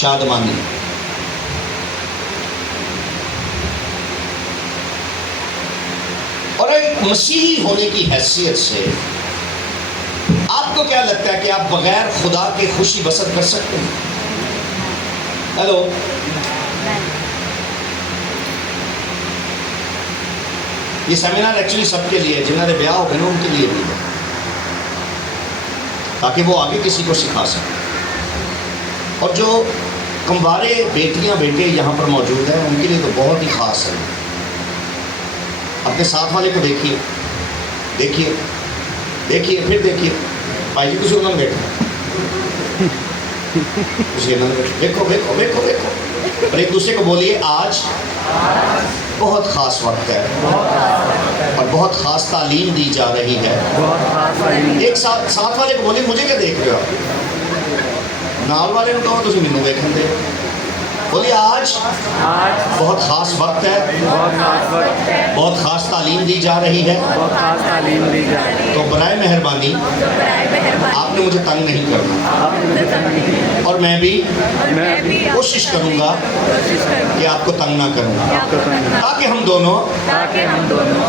شادمانی. اور ایک مسیحی ہونے کی حیثیت سے آپ کو کیا لگتا ہے کہ آپ بغیر خدا کے خوشی بسر کر سکتے ہیں؟ ہیلو. یہ سیمینار ایکچولی سب کے لیے، جنہوں نے بیاہ ہو گئے نا ان کے لیے بھی ہے، تاکہ وہ آگے کسی کو سکھا سکیں. اور جو کموارے بیٹیاں بیٹے یہاں پر موجود ہیں ان کے لیے تو بہت ہی خاص ہے. اپنے ساتھ والے کو دیکھیے، دیکھیے، دیکھیے، پھر دیکھیے. بھائی جی کسی انہوں نے بیٹھا، کسی انہوں نے بیٹھا، دیکھو دیکھو دیکھو دیکھو. اور ایک دوسرے کو بولیے آج بہت خاص وقت ہے اور بہت خاص تعلیم دی جا رہی ہے. ایک ساتھ والے کو بولیے مجھے کیا دیکھ رہے ہو آپ؟ نال والے کو کہو تسی مینوں ویکھن دے. بولیے آج بہت خاص وقت ہے، بہت خاص تعلیم دی جا رہی ہے. تو برائے مہربانی آپ نے مجھے تنگ نہیں کرنا، اور میں بھی کوشش کروں گا کہ آپ کو تنگ نہ کروں، تاکہ ہم دونوں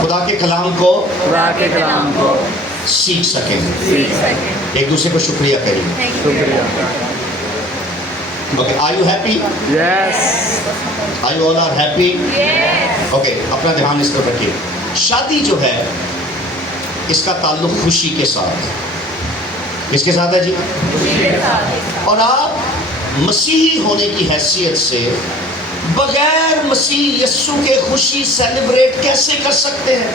خدا کے کلام کو سیکھ سکیں، ایک دوسرے کو شکریہ کریں. Okay, are you happy? Yes. Are you all are happy? Yes. Okay, اپنا دھیان اس پر رکھیے. شادی جو ہے اس کا تعلق خوشی کے ساتھ ہے. کس کے ساتھ ہے جی؟ خوشی کے ساتھ. اور آپ مسیحی ہونے کی حیثیت سے بغیر مسیح یسوع کے خوشی سیلیبریٹ کیسے کر سکتے ہیں؟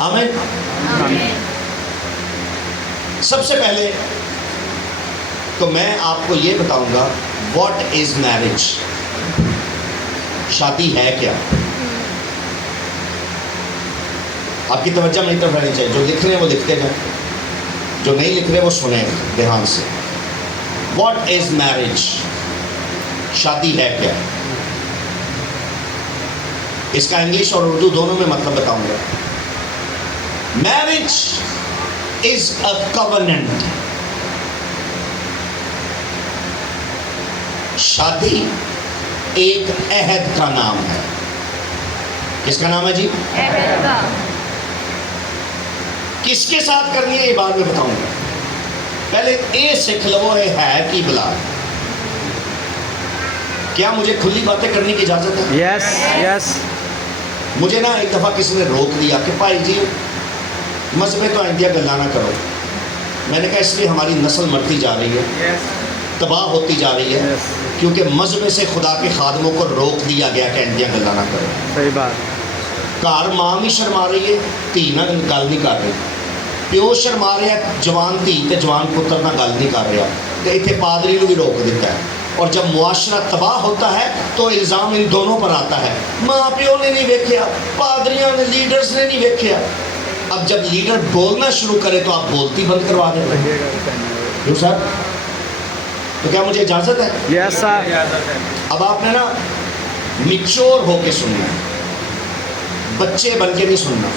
آمین. آمین. سب سے پہلے تو میں آپ کو یہ بتاؤں گا واٹ از میرج. شادی ہے کیا؟ آپ کی توجہ میری طرف رہنی چاہیے. جو لکھ رہے ہیں وہ لکھتے جائیں، جو نہیں لکھ رہے وہ سنیں دھیان سے. What is marriage? شادی ہے کیا؟ اس کا انگلش اور اردو دونوں میں مطلب بتاؤں گا. Marriage is a covenant. شادی ایک عہد کا نام ہے. کس کا نام ہے جی؟ عہد کا. کس کے ساتھ کرنی ہے یہ بعد میں بتاؤں گا. پہلے اے سکھ لو ہے کی بلا. کیا مجھے کھلی باتیں کرنے کی اجازت ہے؟ یس یس. مجھے نا ایک دفعہ کسی نے روک دیا کہ بھائی جی مذہب تو آئندہ گلا نہ کرو. میں نے کہا اس لیے ہماری نسل مرتی جا رہی ہے، تباہ ہوتی جا رہی ہے، کیونکہ مذہب سے خدا کے خادموں کو روک دیا گیا کہ آئندہ گلا نہ کرو. صحیح بات. گھر ماں بھی شرما رہی ہے، دھی نہ گل نہیں کر رہی. پیو شرما رہا ہے، جوان دھی تے جوان پتر نہ گل نہیں کر رہا. تو اتنے پادری کو بھی روک دیتا ہے. اور جب معاشرہ تباہ ہوتا ہے تو الزام ان دونوں پر آتا ہے. ماں پیو نے نہیں ویکھیا، پادریاں نے، لیڈرز نے نہیں ویکھیا. اب جب لیڈر بولنا شروع کرے تو آپ بولتی بند کروا دیں. کیوں سر؟ تو کیا مجھے اجازت ہے؟ یس سر. اب آپ نے نا میچور ہو کے سننا ہے، بچے بن کے نہیں سننا،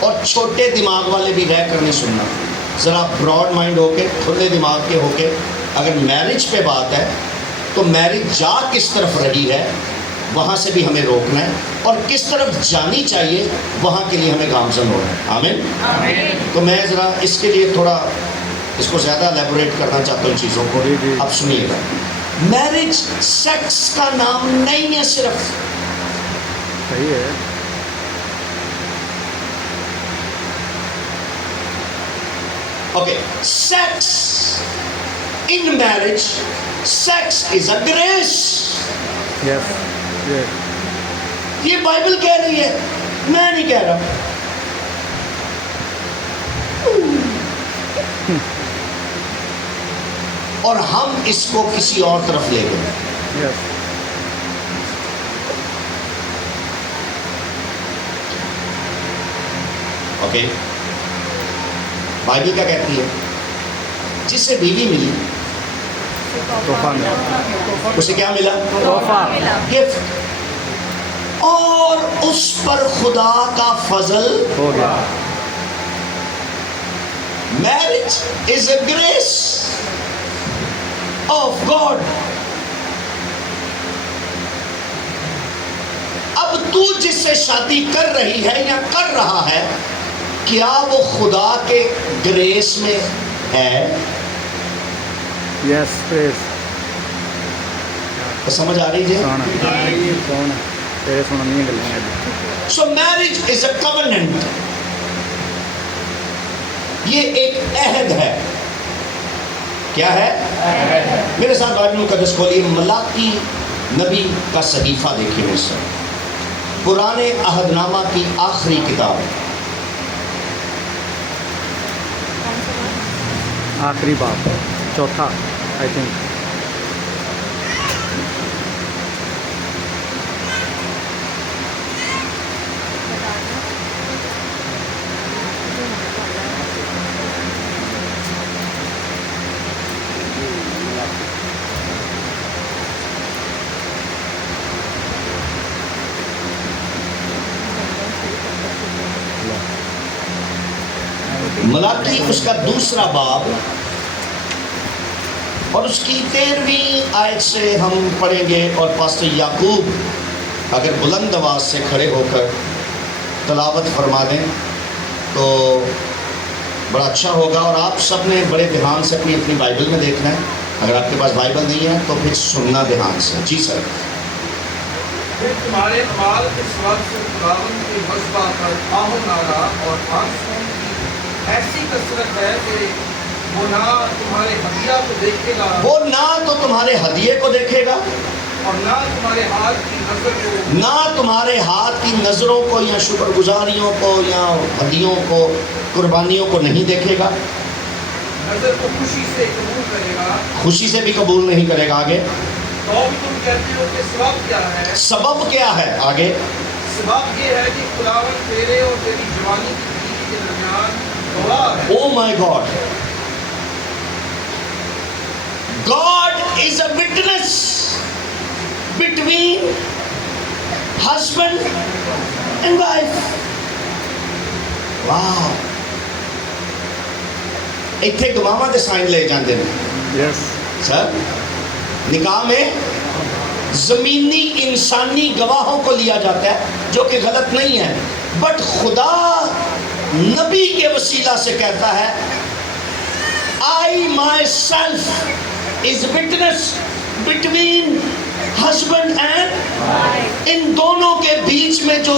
اور چھوٹے دماغ والے بھی رہ کر نہیں سننا. ذرا براڈ مائنڈ ہو کے، کھلے دماغ کے ہو کے. اگر میرج پہ بات ہے تو میرج جا کس طرف رہی ہے وہاں سے بھی ہمیں روکنا ہے، اور کس طرف جانی چاہیے وہاں کے لیے ہمیں گامزن ہونا ہے. آمین. تو میں ذرا اس کے لیے تھوڑا اس کو زیادہ الیبوریٹ کرنا چاہتا ہوں چیزوں کو. اب سنیے گا، میرج سیکس کا نام نہیں ہے صرف. صحیح ہے. Okay, sex in marriage, sex is a grace. Yes. یہ بائبل کہہ رہی ہے، میں نہیں کہہ رہا. اور ہم اس کو کسی اور طرف لے گئے. یس. اوکے، بائبل کیا کہتی ہے؟ جسے بیوی ملی تحفہ ملا. اسے کیا ملا؟ تحفہ. گفٹ. اور اس پر خدا کا فضل ہو گیا. Marriage is a grace of God. اب تو جس سے شادی کر رہی ہے یا کر رہا ہے، کیا وہ خدا کے گریس میں ہے؟ Yes, praise. تو سمجھ آ رہی ہے؟ کون ہے تیرے سونا نہیں گلیں گے. So marriage is a covenant. یہ ایک عہد ہے. کیا ہے؟ میرے ساتھ بائبل مقدس کھولیے، ملاکی نبی کا صحیفہ دیکھیے مجھ سے، پرانے عہد نامہ کی آخری کتاب، آخری باب چوتھا آئی تھنک. ملاکی اس کا دوسرا باب اور اس کی 13ویں آیت سے ہم پڑھیں گے، اور پاسٹر یعقوب اگر بلند آواز سے کھڑے ہو کر تلاوت فرما دیں تو بڑا اچھا ہوگا. اور آپ سب نے بڑے دھیان سے اپنی اپنی بائبل میں دیکھنا ہے. اگر آپ کے پاس بائبل نہیں ہے تو پھر سننا دھیان سے. جی سر. پھر تمہارے مال اس وقت خداوند کے مذبح پر آہو نارا اور آنسوں کی ایسی کثرت ہے کہ وہ نہ تمہارے ہدیہ کو دیکھے گا، وہ نہ تو تمہارے ہدیے کو دیکھے گا، اور نہ تمہارے ہاتھ کی نظر کو، نہ تمہارے ہاتھ کی نظروں کو یا شکر گزاریوں کو یا ہدیوں کو، قربانیوں کو نہیں دیکھے گا. نظر کو خوشی سے قبول کرے گا. خوشی سے بھی قبول نہیں کرے گا. آگے تو بھی تم کہتے ہو کہ سبب کیا ہے؟ سبب کیا ہے؟ آگے سبب یہ ہے کہ خداوند تیرے اور تیری جوانی کی بیوی کے درمیان گواہ ہے. او مائی God, God is a witness between husband and wife. Wow. ਇੱਥੇ ਗਵਾਹਾਂ ਦੇ ਸਾਈਨ ਲਏ ਜਾਂਦੇ ਨੇ یس سر. نکاح میں زمینی انسانی گواہوں کو لیا جاتا ہے جو کہ غلط نہیں ہے، بٹ خدا نبی کے وسیلہ سے کہتا ہے I myself is witness between husband and، ان دونوں کے بیچ میں جو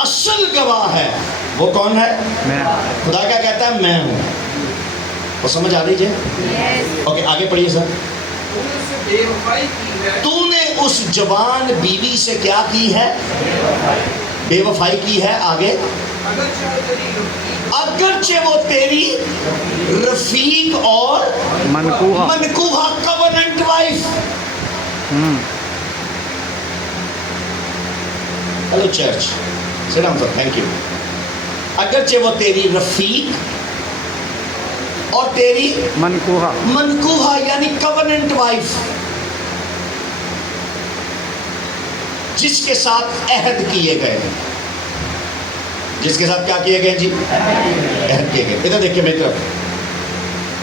اصل گواہ ہے وہ کون ہے؟ میں. خدا کیا کہتا ہے؟ میں ہوں. وہ سمجھ آ رہی ہے؟ اوکے آگے پڑھیے سر. تم نے اس سے بے وفائی کی ہے. تو نے اس جوان بیوی سے کیا کی ہے؟ بے وفائی کی ہے. آگے اگرچہ وہ تیری رفیق اور منکوہا. منکوہا covenant wife. Hello church, sit down sir, thank you. اگرچہ وہ تیری رفیق اور تیری منکوہا. منکوہا یعنی covenant wife، جس کے ساتھ عہد کیے گئے ہیں. جس کے ساتھ کیا کیے گئے جی؟ عہد کیے گئے. ادھر دیکھیے میری طرف.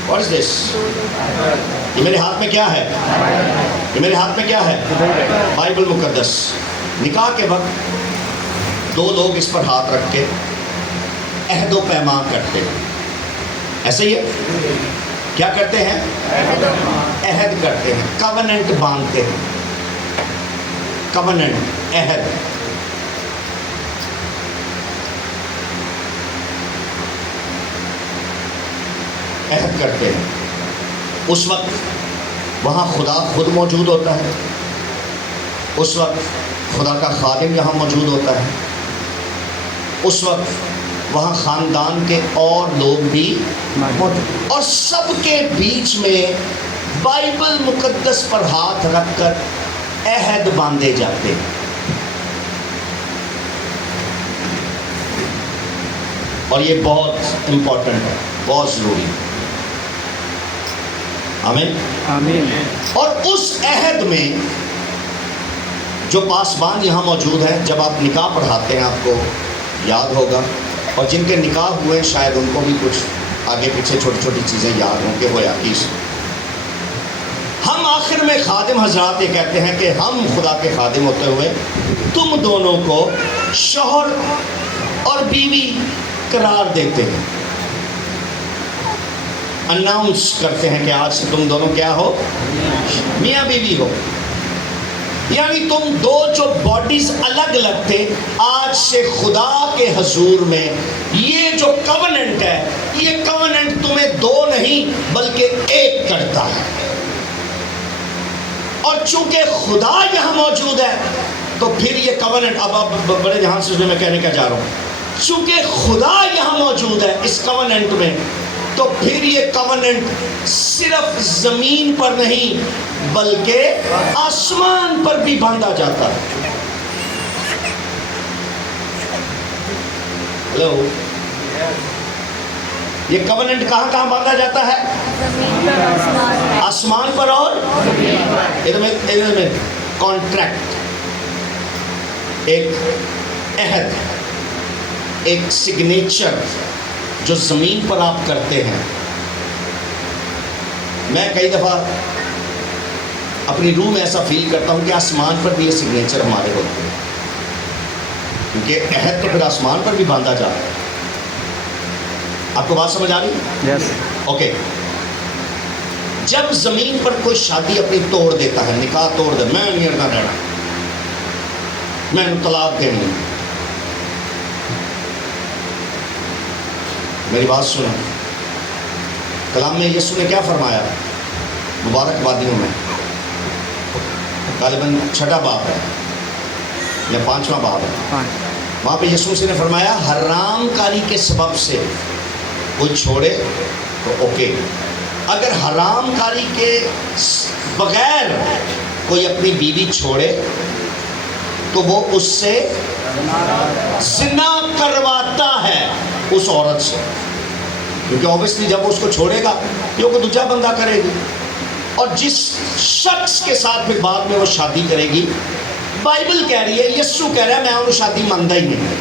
واٹ از دس؟ یہ میرے ہاتھ میں کیا ہے؟ یہ میرے ہاتھ میں کیا ہے؟ بائبل مقدس. نکاح کے وقت دو لوگ اس پر ہاتھ رکھ کے عہد و پیمان کرتے ہیں. ایسے ہی ہے؟ کیا کرتے ہیں؟ عہد کرتے ہیں، کوننٹ باندھتے ہیں. کوننٹ، عہد. عہد کرتے ہیں. اس وقت وہاں خدا خود موجود ہوتا ہے. اس وقت خدا کا خادم یہاں موجود ہوتا ہے. اس وقت وہاں خاندان کے اور لوگ بھی موجود، اور سب کے بیچ میں بائبل مقدس پر ہاتھ رکھ کر عہد باندھے جاتے ہیں. اور یہ بہت امپورٹنٹ ہے، بہت ضروری ہے. آمین. آمین. اور اس عہد میں جو پاسبان یہاں موجود ہیں، جب آپ نکاح پڑھاتے ہیں آپ کو یاد ہوگا، اور جن کے نکاح ہوئے شاید ان کو بھی کچھ آگے پیچھے چھوٹی چھوٹی چیزیں یاد ہوں کہ ہویا کس. ہم آخر میں خادم حضرات یہ کہتے ہیں کہ ہم خدا کے خادم ہوتے ہوئے تم دونوں کو شوہر اور بیوی قرار دیتے ہیں، اناؤنس کرتے ہیں کہ آج سے تم دونوں کیا ہو؟ میاں بیوی ہو. یعنی تم دو جو باڈیز الگ الگ تھے، آج سے خدا کے حضور میں یہ جو کوننٹ ہے، یہ کوننٹ تمہیں دو نہیں بلکہ ایک کرتا ہے. اور چونکہ خدا یہاں موجود ہے تو پھر یہ کوننٹ، اب بڑے دھیان سے میں کہنے کا جا رہا ہوں، چونکہ خدا یہاں موجود ہے اس کوننٹ میں، تو پھر یہ کوننٹ صرف زمین پر نہیں بلکہ آسمان پر بھی باندھا جاتا ہے. ہلو، یہ کوننٹ کہاں کہاں باندھا جاتا ہے؟ آسمان پر اور ادھر میں کانٹریکٹ، ایک عہد، ایک سگنیچر جو زمین پر آپ کرتے ہیں. میں کئی دفعہ اپنی روح میں ایسا فیل کرتا ہوں کہ آسمان پر بھی یہ سگنیچر ہمارے ہوتے ہیں، کیونکہ عہد تو پھر آسمان پر بھی باندھا جاتا ہے. آپ کو بات سمجھ آ رہی؟ یس. اوکے. جب زمین پر کوئی شادی اپنی توڑ دیتا ہے، نکاح توڑ دے، میں نہیں اڑنا رہنا، میں نے طلاق دینی، میری بات سنیں، کلام میں یسوع نے کیا فرمایا؟ مبارک وادیوں میں غالباً 6واں باب ہے یا 5واں باب ہے، وہاں پہ یسوع سے نے فرمایا حرام کاری کے سبب سے کوئی چھوڑے تو اوکے، اگر حرام کاری کے بغیر کوئی اپنی بیوی چھوڑے تو وہ اس سے زنا کرواتا ہے اس عورت سے، کیونکہ اوبیسلی جب اس کو چھوڑے گا یہ کوئی دوسرا بندہ کرے گی، اور جس شخص کے ساتھ پھر بعد میں وہ شادی کرے گی، بائبل کہہ رہی ہے، یسوع کہہ رہا ہے میں انہوں شادی مانتا ہی نہیں.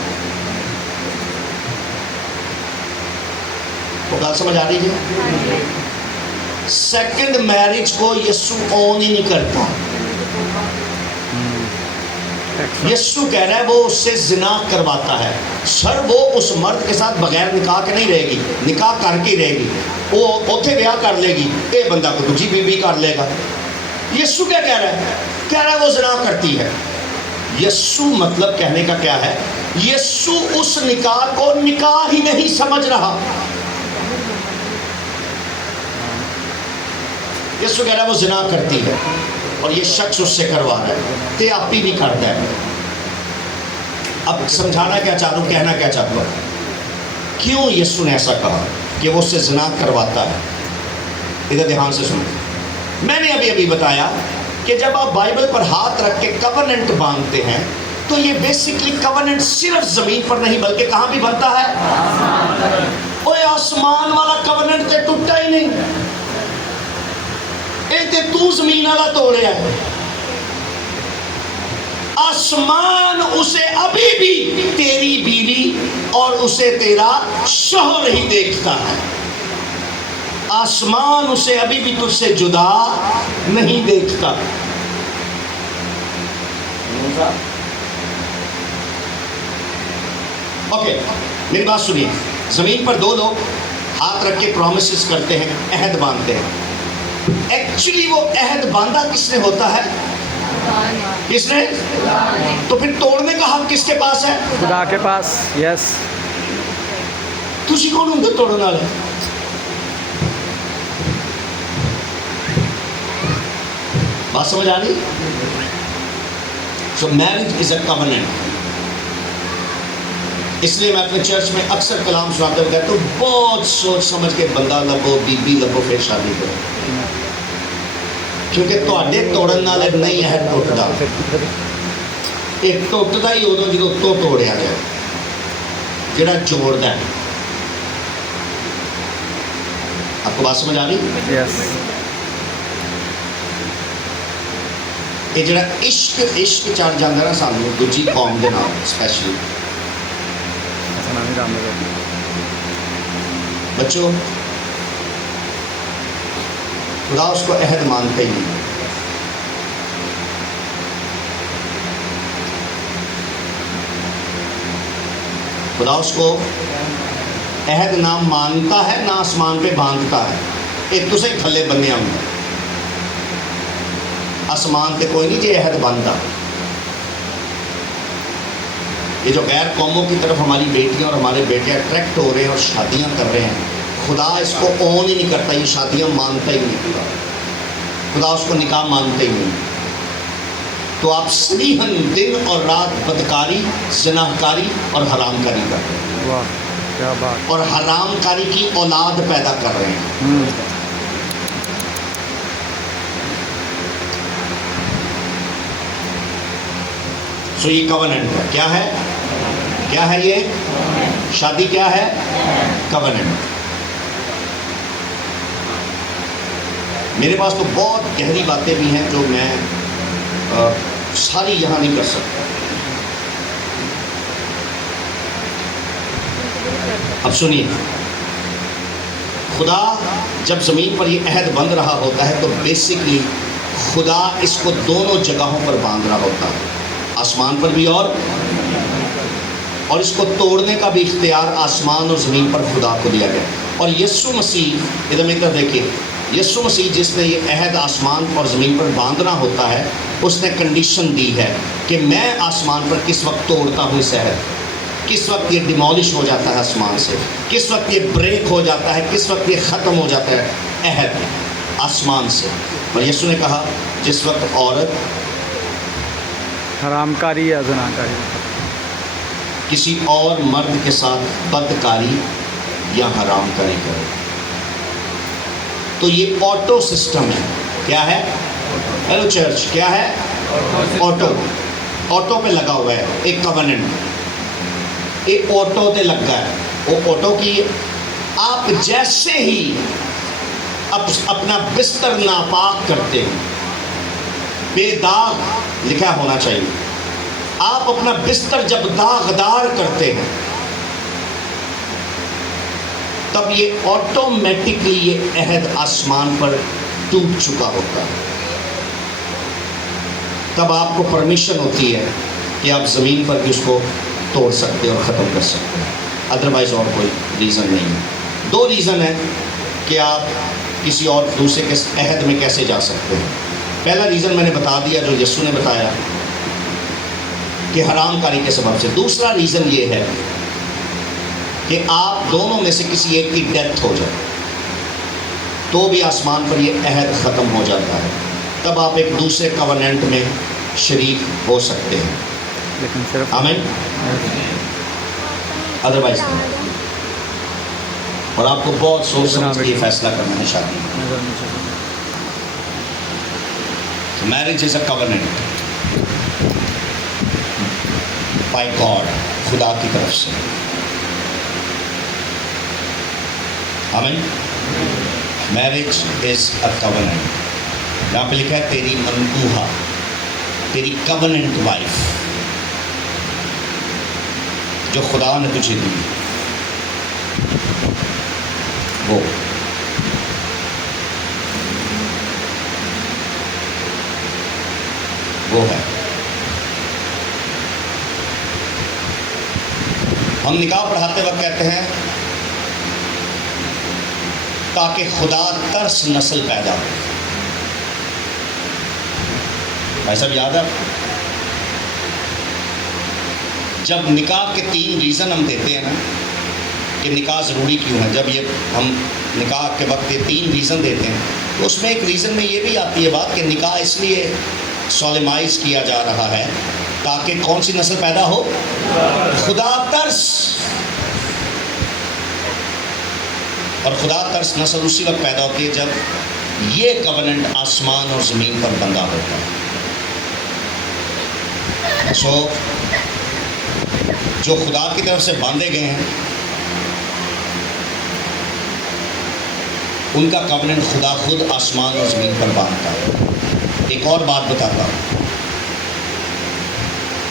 تو بات سمجھ آ رہی ہے؟ سیکنڈ میرج کو یسوع اون ہی نہیں کرتا. یسوع کہہ رہا ہے وہ اس سے زنا کرواتا ہے. سر وہ اس مرد کے ساتھ بغیر نکاح کے نہیں رہے گی، نکاح کر کے رہے گی، وہ اوتھے بیاہ کر لے گی، اے بندہ کو دوسری بیوی کر لے گا. یسوع کیا کہہ رہا ہے؟ کہہ رہا ہے وہ زنا کرتی ہے. یسوع مطلب کہنے کا کیا ہے؟ یسوع اس نکاح کو نکاح ہی نہیں سمجھ رہا. یسوع کہہ رہا ہے وہ زنا کرتی ہے اور یہ شخص اس سے کروا رہا ہے، تیاپی بھی کرتا ہے. اب سمجھانا کیا چاہ رہا ہوں، کہنا کیا چاہتا ہوں، کیوں یسوع نے ایسا کہا کہ وہ اس سے زنا کرواتا ہے؟ ادھر دھیان سے سنیں. میں نے ابھی بتایا کہ جب آپ بائبل پر ہاتھ رکھ کے کوننٹ باندھتے ہیں تو یہ بیسکلی کوننٹ صرف زمین پر نہیں بلکہ کہاں بھی بنتا ہے؟ اوے آسمان والا کوننٹ تے ٹوٹا ہی نہیں، اے تے تو زمین والا توڑیا ہے. آسمان اسے ابھی بھی تیری بیوی اور اسے تیرا شوہر ہی دیکھتا ہے. آسمان اسے ابھی بھی تجھ سے جدا نہیں دیکھتا. اوکے، میری بات سنیے. زمین پر دو لوگ ہاتھ رکھ کے پرومسز کرتے ہیں، عہد باندھتے ہیں. ایکچولی وہ عہد باندھا کس نے ہوتا ہے؟ کس نے؟ تو پھر توڑنے کا حق کس کے پاس ہے؟ خدا کے پاس. یس. تجھے کون ہوں گے توڑنے والے؟ بات سمجھ آ رہی؟ سو میرج از اے کوننٹ. اس لیے میں اپنے چرچ میں اکثر کلام سناتے ہوئے کہتا ہوں بہت سوچ سمجھ کے بندہ لبو، بیوی لبو، پھر شادی کرو، کیونکہ تواڈے توڑن والے نہیں ہے ٹوٹدا. یہ ٹوٹدا ہی ادو جدو تو توڑیا گیا، جڑا جوڑدا ہے. آپ کو بات سمجھ آ رہی؟ یس. یہ جڑا عشق چڑھ جاتا نا سانوں دوجی قوم دے نال اسپیشلی. بچوں خدا اس کو عہد مانتے ہی نہیں. خدا اس کو عہد نہ مانتا ہے نہ آسمان پہ باندھتا ہے. ایک تو سے تھلے بنیا ہوں آسمان پہ کوئی نہیں جی عہد باندھتا. یہ جو غیر قوموں کی طرف ہماری بیٹیاں اور ہمارے بیٹے اٹریکٹ ہو رہے ہیں اور شادیاں کر رہے ہیں، خدا اس کو اون ہی نہیں کرتا، یہ شادیاں مانتا ہی نہیں. خدا اس کو نکاح مانتے ہی نہیں. تو آپ صریحاً دن اور رات بدکاری، زنا کاری اور حرام کاری کر رہے ہیں، واہ کیا بات. اور حرام کاری کی اولاد پیدا کر رہے ہیں. سو یہ کوننٹ ہے. کیا ہے؟ کیا ہے یہ شادی؟ کیا ہے؟ کوننٹ. میرے پاس تو بہت گہری باتیں بھی ہیں جو میں ساری یہاں نہیں کر سکتا. اب سنیے، خدا جب زمین پر یہ عہد بند رہا ہوتا ہے تو بیسکلی خدا اس کو دونوں جگہوں پر باندھ رہا ہوتا ہے، آسمان پر بھی اور اس کو توڑنے کا بھی اختیار آسمان اور زمین پر خدا کو دیا گیا. اور یسوع مسیح ادھر میری طرف دیکھیے، یسوع مسیح جس نے یہ عہد آسمان اور زمین پر باندھنا ہوتا ہے، اس نے کنڈیشن دی ہے کہ میں آسمان پر کس وقت توڑتا ہوں اس عہد، کس وقت یہ ڈیمولش ہو جاتا ہے آسمان سے، کس وقت یہ بریک ہو جاتا ہے، کس وقت یہ ختم ہو جاتا ہے عہد آسمان سے. اور یسوع نے کہا جس وقت عورت حرام کاری یا زنا کاری، کسی اور مرد کے ساتھ بدکاری یا حرام کاری کرے تو یہ آٹو سسٹم ہے. کیا ہے؟ ہیلو چرچ، کیا ہے؟ آٹو پہ لگا ہوا ہے ایک کوننٹ. ایک آٹو پہ لگا ہے، وہ آٹو کی آپ جیسے ہی اپنا بستر ناپاک کرتے ہیں، بے داغ لکھا ہونا چاہیے، آپ اپنا بستر جب داغدار کرتے ہیں تب یہ آٹومیٹکلی یہ عہد آسمان پر ٹوٹ چکا ہوتا ہے. تب آپ کو پرمیشن ہوتی ہے کہ آپ زمین پر بھی اس کو توڑ سکتے اور ختم کر سکتے ہیں. ادروائز اور کوئی ریزن نہیں ہے. دو ریزن ہیں کہ آپ کسی اور دوسرے کے عہد میں کیسے جا سکتے ہیں. پہلا ریزن میں نے بتا دیا جو یسوع نے بتایا کہ حرام کاری کے سبب سے. دوسرا ریزن یہ ہے کہ آپ دونوں میں سے کسی ایک کی ڈیتھ ہو جائے تو بھی آسمان پر یہ عہد ختم ہو جاتا ہے. تب آپ ایک دوسرے کوننٹ میں شریک ہو سکتے ہیں. لیکن صرف آمین. ادروائز نہیں. اور آپ کو بہت سوچ سمجھ کے یہ فیصلہ کرنا ہے شادی میں. Marriage is a covenant by God, خدا کی طرف سے. آمین. Marriage is a covenant. یہاں پہ لکھا ہے تیری منقوہہ، تیری کوننٹ وائف جو خدا نے تجھے دی وہ ہے. ہم نکاح پڑھاتے وقت کہتے ہیں تاکہ خدا ترس نسل پیدا ہو. بھائی صاحب یاد ہے آپ کو؟ جب نکاح کے 3 ریزن ہم دیتے ہیں نا کہ نکاح ضروری کیوں ہے، جب یہ ہم نکاح کے وقت یہ 3 ریزن دیتے ہیں تو اس میں ایک ریزن میں یہ بھی آتی ہے بات کہ نکاح اس لیے سولمائز کیا جا رہا ہے تاکہ کون سی نسل پیدا ہو؟ خدا ترس. اور خدا ترس نسل اسی وقت پیدا ہوتی ہے جب یہ کوننٹ آسمان اور زمین پر بندھا ہوتا ہے. سو جو خدا کی طرف سے باندھے گئے ہیں ان کا کوننٹ خدا خود آسمان اور زمین پر باندھتا ہے. ایک اور بات بتاتا ہوں،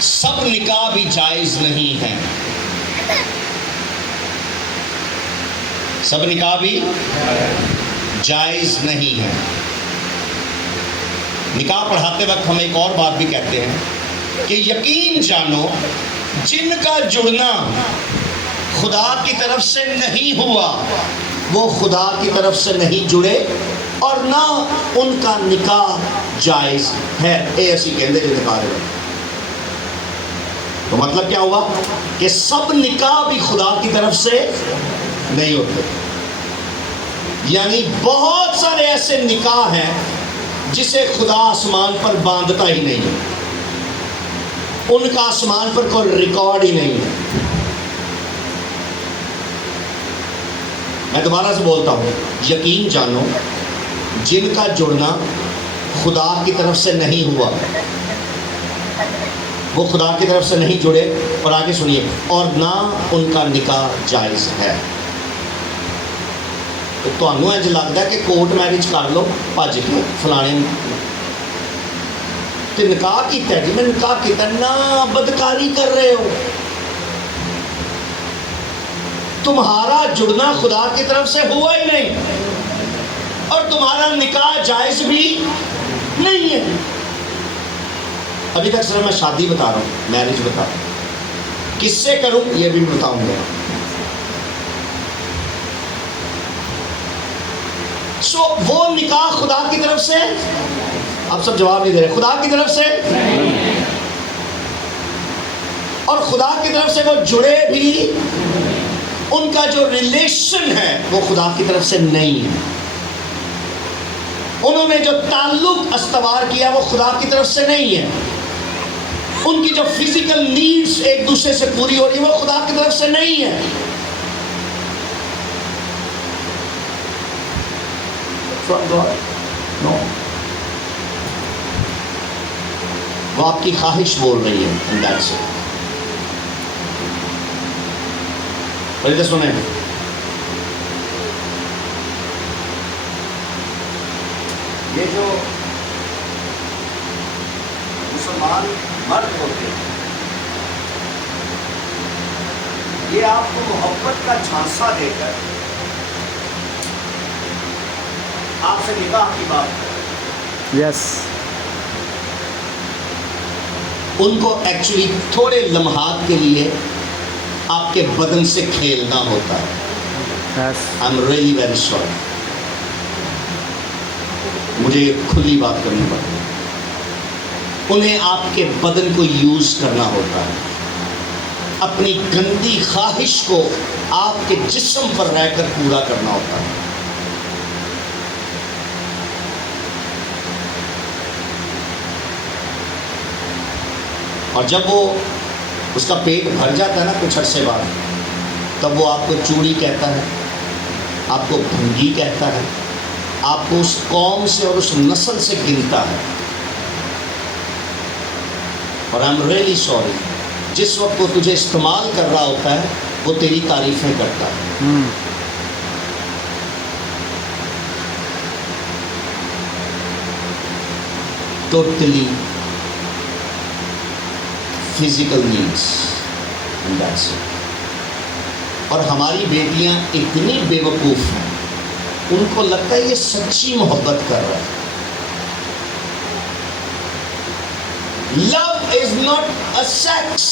سب نکاح بھی جائز نہیں ہیں. سب نکاح بھی جائز نہیں ہے. نکاح پڑھاتے وقت ہم ایک اور بات بھی کہتے ہیں کہ یقین جانو جن کا جڑنا خدا کی طرف سے نہیں ہوا وہ خدا کی طرف سے نہیں جڑے اور نہ ان کا نکاح جائز ہے. اے اسی کہندے جو نکاح رہے تو مطلب کیا ہوا کہ سب نکاح بھی خدا کی طرف سے نہیں ہوتے. یعنی بہت سارے ایسے نکاح ہیں جسے خدا آسمان پر باندھتا ہی نہیں ہے, ان کا آسمان پر کوئی ریکارڈ ہی نہیں ہے. میں دوبارہ سے بولتا ہوں, یقین جانو جن کا جڑنا خدا کی طرف سے نہیں ہوا وہ خدا کی طرف سے نہیں جڑے. اور آگے سنیے, اور نہ ان کا نکاح جائز ہے. تو تمہیں انج لگتا ہے کہ کورٹ میرج کر لو بھج کے فلانے تے نکاح کیتا ہے, جی میں نکاح کیتا, نہ بدکاری کر رہے ہو. تمہارا جڑنا خدا کی طرف سے ہوا ہی نہیں اور تمہارا نکاح جائز بھی نہیں ہے. ابھی تک صرف میں شادی بتا رہا ہوں, میرج بتا رہا ہوں, کس سے کروں یہ بھی بتاؤں گا. سو وہ نکاح خدا کی طرف سے, آپ سب جواب نہیں دے رہے, خدا کی طرف سے اور خدا کی طرف سے وہ جڑے بھی, ان کا جو ریلیشن ہے وہ خدا کی طرف سے نہیں ہے. انہوں نے جو تعلق استوار کیا وہ خدا کی طرف سے نہیں ہے. ان کی جو فزیکل نیڈز ایک دوسرے سے پوری ہو رہی ہے وہ خدا کی طرف سے نہیں ہے. No. وہ آپ کی خواہش بول رہی ہے, and that's it. اور ادھر سنیں, یہ جو مسلمان مرد ہوتے ہیں یہ آپ کو محبت کا جھانسا دے کر آپ سے نکاح کی بات کریں. یس. ان کو ایکچولی تھوڑے لمحات کے لیے آپ کے بدن سے کھیلنا ہوتا ہے. Yes. I am really very sorry, مجھے یہ کھلی بات کرنی پڑتی ہے. انہیں آپ کے بدن کو یوز کرنا ہوتا ہے, اپنی گندی خواہش کو آپ کے جسم پر رہ کر پورا کرنا ہوتا ہے. اور جب وہ اس کا پیٹ بھر جاتا ہے نا کچھ عرصے بعد, تب وہ آپ کو چوڑی کہتا ہے, آپ کو بھنگی کہتا ہے, آپ کو اس قوم سے اور اس نسل سے گنتا ہے. اور آئی ایم ریئلی سوری, جس وقت وہ تجھے استعمال کر رہا ہوتا ہے وہ تیری تعریفیں کرتا ہے. Totally physical needs, and that's it. اور ہماری بیٹیاں اتنی بے وقوف ہیں, ان کو لگتا ہے یہ سچی محبت کر رہا ہے. لو از ناٹ اے سیکس.